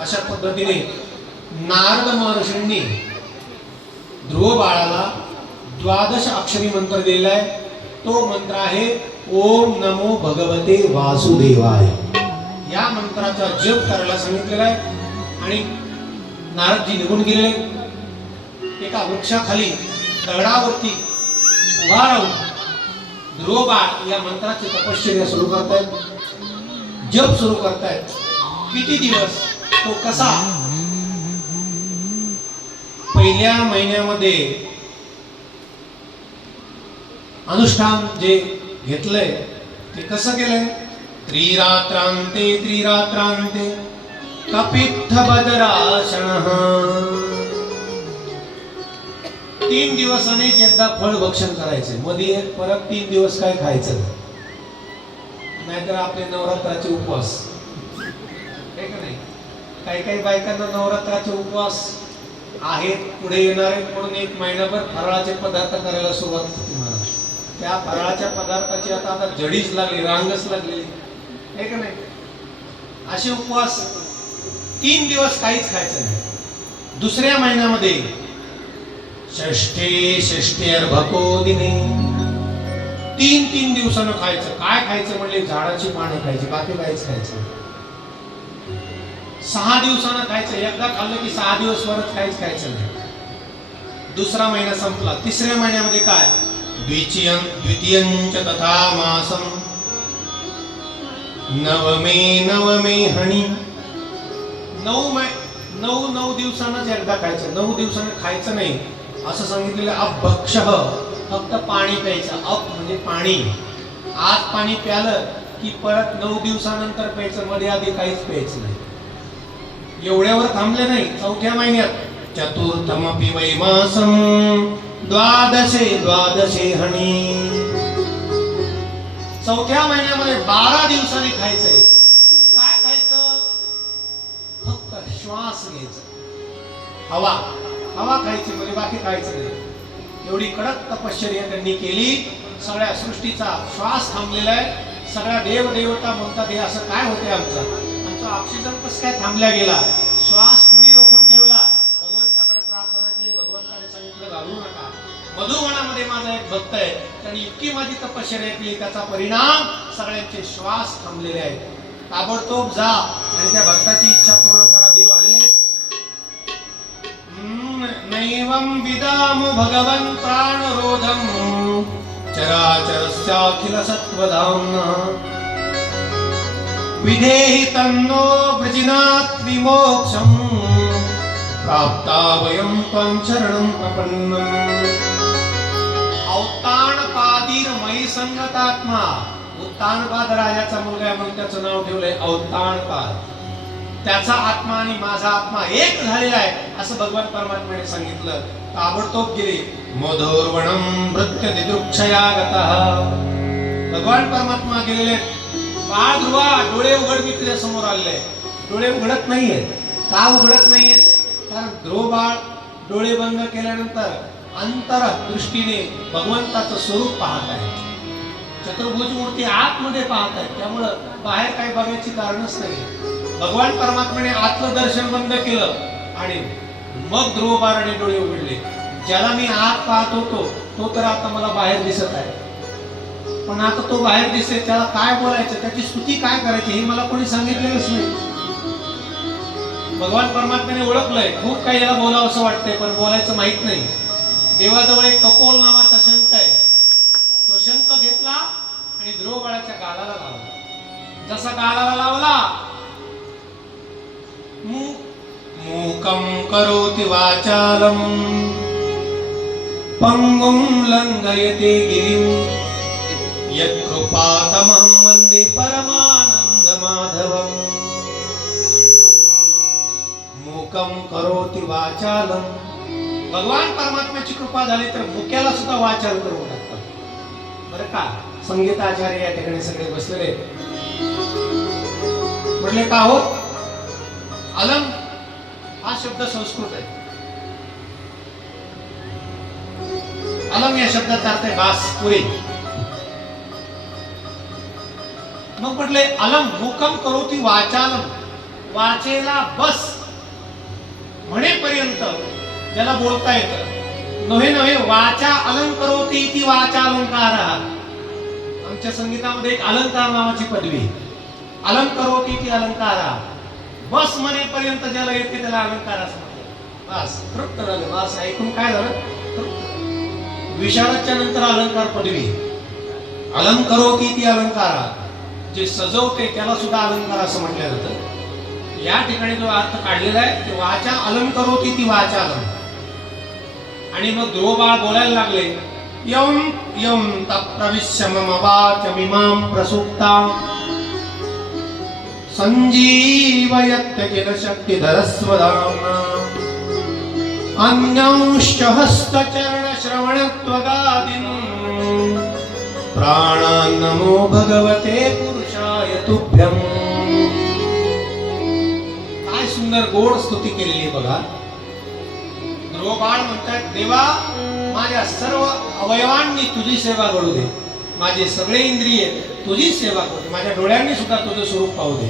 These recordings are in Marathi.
अशा पद्धतीने नारद महर्षींनी ध्रुव बाळाला 12 अक्षरी मंत्र दिलेला आहे. तो मंत्र आहे ओम नमो भगवते वासुदेवाय. या मंत्राचा जप करायला सांगितलेला आहे. आणि नारदजी निघून गेले. एका वृक्षाखाली दगडावरती उभा राहून ध्रुव बाळ या मंत्राची तपश्चर्या सुरू करतायत, जप सुरू करतायत. किती दिवस तो कसा पहिल्या महिन्यामध्ये अनुष्ठान जे घेतलंय ते कसं केलंय. त्रिरात्रांते त्रिरात्रांते कपित्थ बदराशनः. 3 दिवसांनीच एकदा फळ भक्षण करायचंय. मध्ये परत 3 दिवस काय खायचं नाहीतर आपले नवरात्राचे उपवास आहे का नाही. काही काही बायकांना नवरात्राचे उपवास आहेत, पुढे येणार आहेत म्हणून 1 महिनाभर फराळाचे पदार्थ करायला सुरुवात होती. मला त्या फराळाच्या पदार्थाची आता जडीच लागली, रांगच लागलेली आहे का नाही. असे उपवास 3 दिवस काहीच खायचं नाही. दुसऱ्या महिन्यामध्ये षष्ठेर्भको दिने 3 दिवसानं खायचं. काय खायचं म्हणजे झाडाची पाने खायची, बाकी काहीच खायचं. 6 दिवसानं खायचं. एकदा खाल्लं की 6 दिवस परत काहीच खायचं नाही. दुसरा महिना संपला. तिसऱ्या महिन्यामध्ये काय द्वितीयंच तथा मासम नवमे हनी. 9 दिवसांनाच एकदा खायचं. 9 दिवसानं खायचं नाही असं सांगितलेलं. अभक्ष फक्त पाणी प्यायचं. अप म्हणजे पाणी. आज पाणी प्यालं की परत 9 दिवसानंतर प्यायचं. मध्ये आधी काहीच प्यायचं नाही. एवढ्यावर थांबले नाही. 4थ्या महिन्यात चतुर्थमपि वैमासम द्वादशे हनी. 4थ्या महिन्यामध्ये 12 दिवसांनी खायचंय. काय खायचं. फक्त श्वास घ्यायचा. हवा खायची म्हणजे बाकी खायचं नाही. एवढी कडक तपश्चर्या त्यांनी केली. सगळ्या सृष्टीचा श्वास थांबलेला आहे. सगळ्या देवदेवता म्हणतात हे असं काय होते आमचा ऑक्सिजन कसं काय थांबल्या गेला. श्वास कोणी रोखून ठेवला. भगवंताकडे प्रार्थना केली. भगवंताने सांगितलं घालू नका. मधुवनामध्ये माझा एक भक्त आहे, त्यांनी इतकी माझी तपश्चर्या केली, त्याचा परिणाम सगळ्यांचे श्वास थांबलेले आहेत. ताबडतोब जा आणि त्या भक्ताची इच्छा पूर्ण करा. देव आलेले. नैवं विदाम भगवन् प्राणरोधं चराचरस्याखिल सत्त्वधाम्ना विधेहि तन्नो वृजिनात् विमोक्षं प्राप्ता वयं त्वं शरणं प्रपन्नम्. औत्तानपादीर मयि संगतात्मा. उत्तानपाद राजाचा मुलगा आहे म्हणून त्याचं नाव ठेवलंय औत्तानपाद. त्याचा आत्मा आणि माझा आत्मा एक झालेला आहे असं भगवान परमात्म्याने सांगितलं. ताबडतोब गेले. मधुर्वणं भृत्य दिदृक्षया गतः. भगवान परमात्मा गेलेले. बाळ ध्रुवा डोळे उघड. मी तुझ्या समोर आलेले. डोळे उघडत नाहीयेत. का उघडत नाहीयेत. कारण ध्रुव बाळ डोळे बंद केल्यानंतर अंतर दृष्टीने भगवंताचं स्वरूप पाहत आहे. चतुर्भुज मूर्ती आतमध्ये पाहत आहे. त्यामुळं बाहेर काही बघायची कारणच नाही. भगवान परमात्म्याने आतलं दर्शन बंद केलं आणि मग ध्रुव बाळाने डोळे उघडले. ज्याला मी आत पाहत होतो तो तर आता मला बाहेर दिसत आहे. पण आता तो बाहेर दिसते, त्याला काय बोलायचं, त्याची स्तुती काय करायची हे मला कोणी सांगितलेलंच नाही. भगवान परमात्म्याने ओळखलंय. खूप काही याला बोलावं असं वाटतंय पण बोलायचं माहित नाही. देवाजवळ एक कपोल नावाचा शंख आहे. तो शंख घेतला आणि ध्रुव बाळाच्या गालाला लावला. जसा गालाला लावला मूकं करोति वाचालं पंगुं लंघयते गिरिं यत्कृपातमहं वन्दे परमानंद माधवम्. मूकं करोति वाचालं. भगवान परमात्म्याची कृपा झाली तर मुक्याला सुद्धा वाचाल करून टाकतात बरं का. संगीताचार्य या ठिकाणी सगळे बसलेले. म्हटले का हो. अलम हा शब्द संस्कृत आहे. अलम या शब्दाचा अर्थ आहे बास, पुरे. मग म्हटले अलम मूकम करोति वाचालम. वाचेला बस म्हणेपर्यंत ज्याला बोलता येतं, नव्हे नव्हे वाचा अलंकरोती ती वाचा अलंकार. आमच्या संगीतामध्ये एक अलंकार नावाची पदवी, अलंकरोती ती अलंकार. बस म्हणेपर्यंत ज्याला येते त्याला अलंकार असं म्हणतात. बस तृप्त झालं, बस ऐकून काय झालं, विशारदच्या नंतर अलंकार पदवी. अलंकरोती ती अलंकार, जे सजवते त्याला सुद्धा अलंकार असं म्हटलं जातं. या ठिकाणी जो अर्थ काढलेला आहे ते वाचा अलंकरोती ती वाचा अलंकार. आणि मग ध्रुवबाळ बोलायला लागले, यं यं तप्रविश्य मम वाचमिमां प्रसुप्ता संजीवयत्य किल शक्तिधरस्वधाम्ना अन्यांश्च हस्तचरण श्रवणत्वगादीन् प्राणान् नमो भगवते पुरुषाय तुभ्यं. काय सुंदर गोड स्तुती केलेली बघा. ध्रुवबाळ म्हणतात, देवा माझ्या सर्व अवयवांनी तुझी सेवा घडू दे, माझे सगळे इंद्रिय तुझी सेवा करू दे, माझ्या डोळ्यांनी सुद्धा तुझं स्वरूप पाहू दे,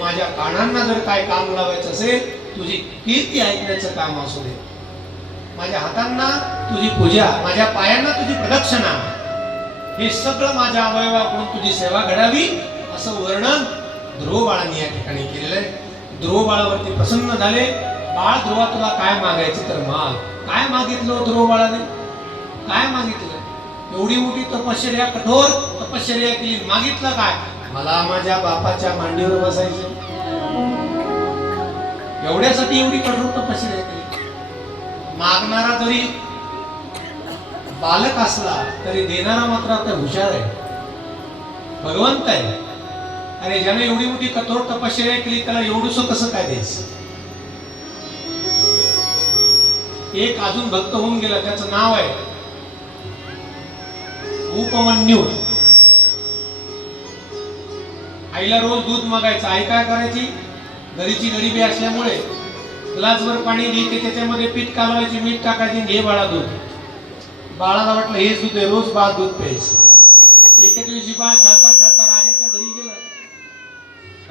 माझ्या कानांना जर काय काम लावायचं असेल तुझी कीर्ती ऐकण्याचं काम असू दे, माझ्या हातांना तुझी पूजा, माझ्या पायांना तुझी प्रदक्षिणा, हे सगळं माझ्या अवयवाकडून तुझी सेवा घडावी असं वर्णन ध्रुवबाळांनी या ठिकाणी केलेलं आहे. ध्रुवबाळावरती प्रसन्न झाले. बाळ ध्रुवा तुला काय मागायचं तर माग. काय मागितलं ध्रुवबाळाने, काय मागितलं? एवढी मोठी तपश्चर्या, कठोर तपश्चर्या केली, मागितलं काय? मला माझ्या बापाच्या मांडीवर बसायचं. एवढ्यासाठी एवढी कठोर तपश्चर्या केली. मागणारा जरी बालक असला तरी देणारा मात्र आता हुशार आहे, भगवंत आहे. अरे ज्याने एवढी मोठी कठोर तपश्चर्या केली त्याला एवढंसं कसं काय द्यायचं? एक अजून भक्त होऊन गेला, त्याचं नाव आहे उपमन्यू. आईला रोज दूध मागायचं. आई काय करायची, घरीची गरिबी असल्यामुळे ग्लासभर पाणी घ्यायचे, त्याच्यामध्ये पीठ कालवायची, मीठ टाकायचे, घे बाळा दूध. बाळाला वाटलं हेच दूध आहे, रोज बाळ दूध प्यायचं. एके दिवशी बाळ खेळता खेळता राजाच्या घरी गेलं.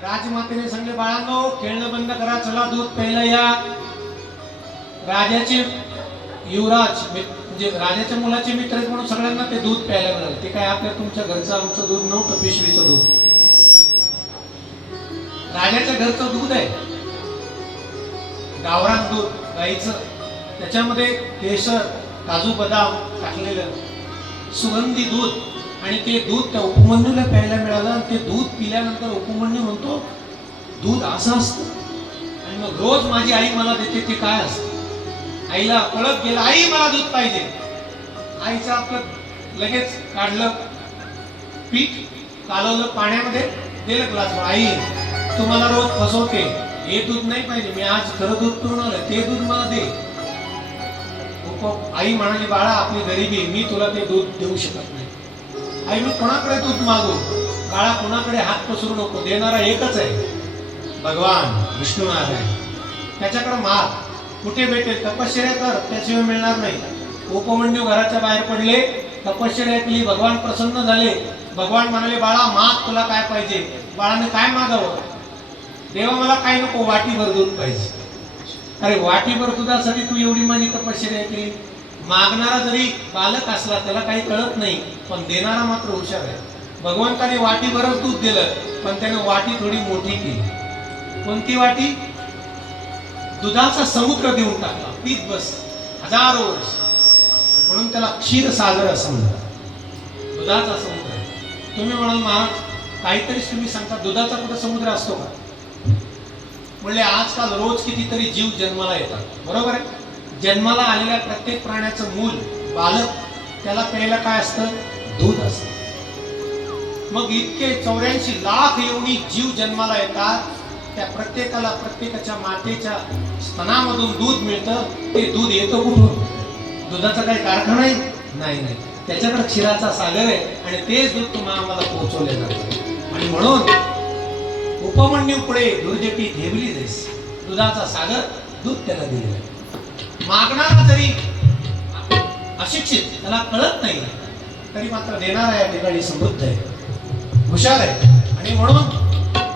राजमातेने सांगितले, बाळांनो खेळणं बंद करा, चला दूध प्यायला या. राजाचे युवराज म्हणजे राजाच्या मुलाचे मित्र म्हणून सगळ्यांना ते दूध प्यायला मिळालं. ते काय आपल्या तुमच्या घरचं आमचं दूध नव्हतं, पिशवीचं दूध. राजाच्या घरचं दूध आहे, गावरान दूध गाईचं, त्याच्यामध्ये केशर, काजू बदाम टाकलेलं सुगंधी दूध. आणि ते दूध त्या उपमन्यूला प्यायला मिळालं. आणि ते दूध पिल्यानंतर उपमन्यू म्हणतो, दूध असं असतं. आणि मग रोज माझी आई मला देते, ते काय असतं? आईला कळत गेलं, आई मला दूध पाहिजे. आईचं आपलं लगेच काढलं पीठ, कालवलं पाण्यामध्ये, दिलं ग्लास. आई तुम्हाला रोज फसवते, हे दूध नाही पाहिजे, मी आज खरं दूध पिऊन आलं, ते दूध मला दे. आई म्हणाली, बाळा आपली गरिबी, मी तुला ते दूध देऊ शकत नाही. आई मी कोणाकडे दूध मागू? बाळा कोणाकडे हात पसरू नको, देणारा एकच आहे, भगवान विष्णुनारायण. त्याच्याकडे माग. कुठे भेटेल? तपश्चर्या कर, त्याशिवाय मिळणार नाही. उपमन्यू घराच्या बाहेर पडले, तपश्चर्या केली, भगवान प्रसन्न झाले. भगवान म्हणाले, बाळा माग, तुला काय पाहिजे? बाळाने काय मागावं? देवा मला काय नको, वाटीभर दूध पाहिजे. अरे वाटीभर दुधासाठी तू एवढी माझी तपश्चर्या केली? मागणारा जरी बालक असला त्याला काही कळत नाही, पण देणारा मात्र हुशार आहे. भगवंताने वाटीभरच दूध दिलं, पण त्याने वाटी थोडी मोठी केली. कोणती वाटी? दुधाचा समुद्र देऊन टाकला. पीत बस हजारो वर्ष, म्हणून त्याला क्षीरसागर असं म्हणतात. दुधाचा समुद्र. तुम्ही म्हणाल महाराज काहीतरीच तुम्ही सांगता, दुधाचा कुठं समुद्र असतो का? म्हणले आजकाल रोज कितीतरी जीव जन्माला येतात, बरोबर आहे. जन्माला आलेल्या प्रत्येक प्राण्याचं मूल बालक, त्याला प्यायला काय असतं? दूध असतं. मग इतके 84 लाख एवढी जीव जन्माला येतात, त्या प्रत्येकाला प्रत्येकाच्या मातेच्या स्तनामधून दूध मिळतं. ते दूध येतं कुठून? दुधाचा काही कारखाना आहे? नाही नाही, त्याच्याकडे क्षीराचा सागर आहे, आणि तेच दूध तुम्हाला आम्हाला पोहोचवले जातं. आणि म्हणून उपमन्यू पुढे दुर्जटी ठेवली देस, दुधाचा सागर, दूध त्याला दिलेलं आहे. मागणारा जरी अशिक्षित, त्याला कळत नाही, तरी मात्र देणारा या ठिकाणी समृद्ध आहे, हुशार आहे. आणि म्हणून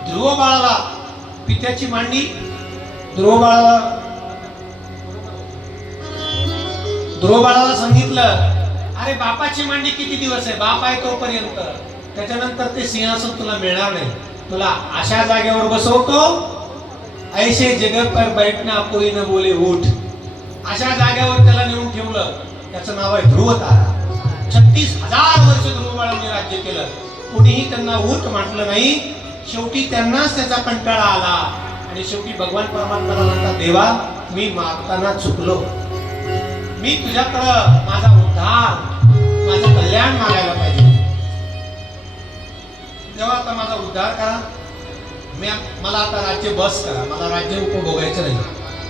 ध्रुव बाळाला पित्याची मांडी ध्रुवबाळाला सांगितलं, अरे बापाची मांडी किती दिवस आहे, बाप आहे तोपर्यंत, त्याच्यानंतर ते सिंहासन तुला मिळणार नाही, तुला अशा जागेवर बसवतो, ऐसे जगह पर बैठना कोई न बोले उठ, अशा जागेवर त्याला नेऊन ठेवलं. त्याचं नाव आहे ध्रुव तारा. 36,000 वर्ष ध्रुवबाळांनी राज्य केलं, कोणीही त्यांना उठ म्हटलं नाही. शेवटी त्यांनाच त्याचा कंटाळा आला आणि शेवटी भगवान परमात्म्याला म्हणतात, देवा मी मागताना चुकलो, मी तुझ्याकडं माझा उद्धार, माझं कल्याण मागायला पाहिजे, तेव्हा आता माझा उद्धार करा, मला आता राज्य बस करा, मला राज्य उपभोगायचं नाही.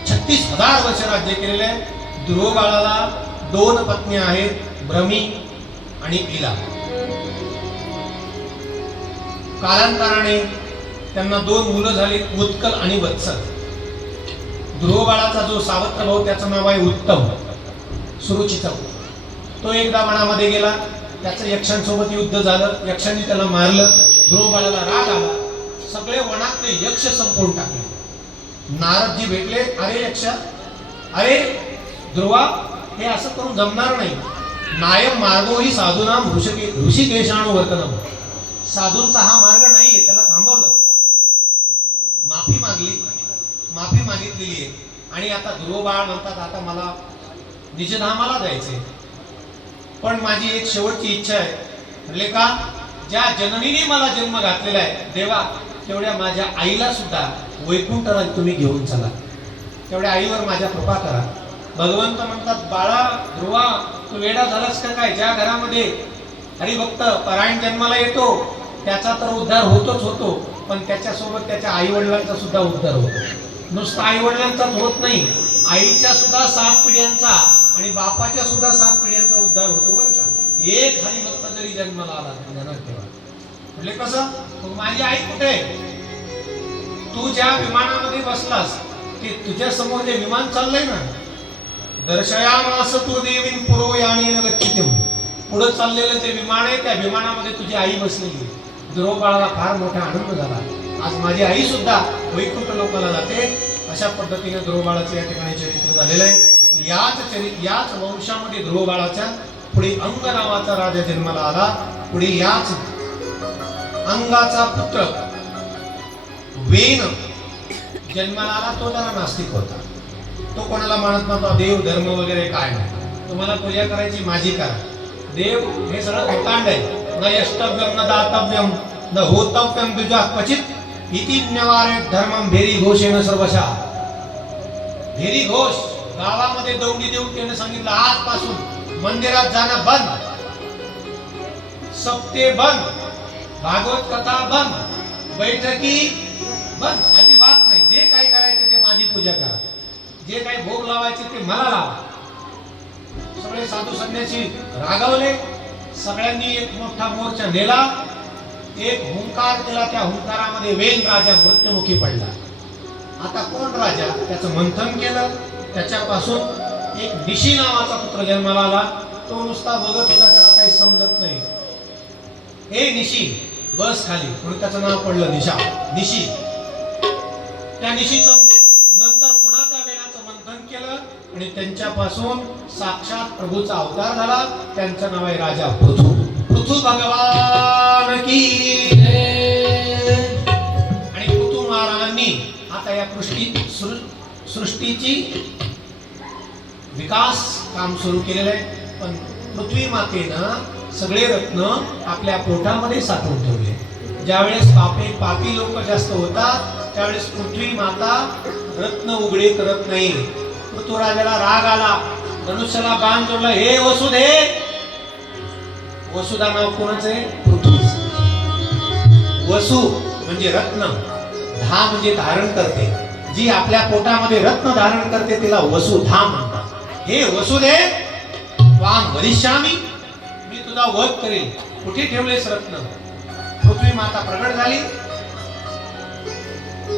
36,000 वर्ष राज्य केलेले आहे. ध्रुवबाळाला 2 पत्नी आहेत, भ्रमी आणि इला. कालांतराने त्यांना 2 मुलं झाली, उत्कल आणि वत्सल. ध्रुवबाळाचा जो सावत्र भाऊ त्याचं नाव आहे उत्तम, सुरुचिचा. तो एकदा वनामध्ये गेला, त्याचं यक्षांसोबत युद्ध झालं, यक्षांनी त्याला मारलं. ध्रुवबाळाला राग आला, सगळे वनातले यक्ष संपवून टाकले. नारदजी भेटले, अरे यक्ष, अरे ध्रुवा, हे असं करून जमणार नाही. नायम मार्गो ही साधूनाम ऋषिकेशानुवर्तनम, साधूंचा हा मार्ग नाहीये, त्याला थांबवलं. माफी मागितलेली आहे. आणि आता ध्रुवबाळ म्हणतात, आता मला निजधामाला जायचे, पण माझी एक शेवटची इच्छा आहे. म्हणले का? ज्या जननीने मला जन्म घातलेला आहे, देवा तेवढ्या माझ्या आईला सुद्धा वैकुंठाला तुम्ही घेऊन चला, तेवढ्या आईवर माझ्या कृपा करा. भगवंत म्हणतात, बाळा ध्रुवा, तू वेडा झालास का काय? ज्या घरामध्ये हरिभक्त परायण जन्माला येतो त्याचा तर उद्धार होतोच होतो, पण त्याच्यासोबत त्याच्या आई वडिलांचा सुद्धा उद्धार होतो. नुसता आई वडिलांचाच होत नाही, आईच्या सुद्धा 7 पिढ्यांचा आणि बापाच्या सुद्धा 7 पिढ्यांचा उद्धार होतो बरं का. एक हरिभक्त जरी जन्माला आला तर ध्यानात ठेवा. म्हणजे कसं? माझी आई कुठे आहे? तू ज्या विमानामध्ये बसलास ते तुझ्या समोर जे विमान चाललंय ना, दर्शयामास तू देवीन पुरोयानेन गच्छितम, पुढे चाललेलं ते विमान आहे, त्या विमानामध्ये तुझी आई बसलेली. ध्रुवबाळाला फार मोठा आनंद झाला, आज माझी आई सुद्धा वैकुंठ लोकाला जाते. अशा पद्धतीने ध्रुवबाळाचे या ठिकाणी चरित्र झालेलं आहे. याच वंशामध्ये ध्रुवबाळाच्या पुढे अंग नावाचा राजा जन्माला आला. पुढे याच अंगाचा पुत्र वेन जन्माला आला. तो जरा नास्तिक होता, तो कोणाला मानत नव्हता, देव धर्म वगैरे काय नाही, तुम्हाला पूजा करायची माझी करा, देव हे सगळं खोटांड आहे. न यष्टव्यम न दातव्यम न होतव्यम द्विजा क्वचित इति न्यवारे धर्मम भेरी घोषेन सर्वशा. भेरी घोष, गावामध्ये दौंडी देऊन त्याने सांगितलं, आजपासून मंदिरात जाणं बंद, सप्ते बंद, भागवत कथा बंद, बैठकी बंद, अजिबात नाही. जे काही करायचे ते माझी पूजा करा, जे काही भोग लावायचे ते मला लावा. सगळे साधू संन्यासी रागवले, सगळ्यांनी एक मोठा मोर्चा नेला, एक हुंकार केला. त्या हुंकारामध्ये वेन राजा मृत्युमुखी पडला. आता कोण राजा? त्याचं मंथन केलं, त्याच्यापासून एक निशी नावाचा पुत्र जन्माला आला. तो नुसता बघत होता, त्याला काही समजत नाही. हे निशी बस खाली, म्हणून त्याचं नाव पडलं निशी. त्या निशीचं नंतर पुन्हा त्या वेळाचं मंथन केलं आणि त्यांच्यापासून साक्षात प्रभूचा अवतार झाला. त्यांचं नाव आहे राजा पृथु. पृथु भगवान की. आणि पृथु महाराजांनी आता या सृष्टीची विकास काम सुरू केलेलं आहे. पण पृथ्वी मातेनं सगळे रत्न आपल्या पोटामध्ये साठवून ठेवले. ज्यावेळेस पापी लोक जास्त होतात त्यावेळेस पृथ्वी माता रत्न उघडे करत नाही. पृथ्वीराजाला राग आला, धनुष्याला बाण जोडला. हे वसुधे, वसुधा नाव कोणाचं आहे? पृथ्वीच. वसु म्हणजे रत्न, धा म्हणजे धारण करते. जी आपल्या पोटामध्ये रत्न धारण करते तिला वसुधा म्हणतात. हे वसुधे त्वां वदिष्यामि, मी तुझा वध करेल. कुठे ठेवलेस रत्न? पृथ्वी माता प्रगट झाली.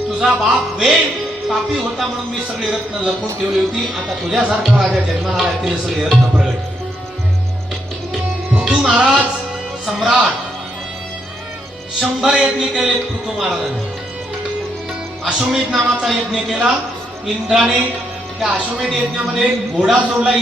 तुझा बाप वेळ पापी होता म्हणून मी सगळे रत्न लपवून ठेवली होती. आता तुझ्यासारखा राजा जन्माला आला, तिने सगळे रत्न प्रगट. पृथु महाराज सम्राट, 100 यज्ञ केले पृथु महाराजांनी. अश्वमेध नावाचा यज्ञ केला. इंद्राने त्या अश्वमेध यज्ञामध्ये घोडा जोडला.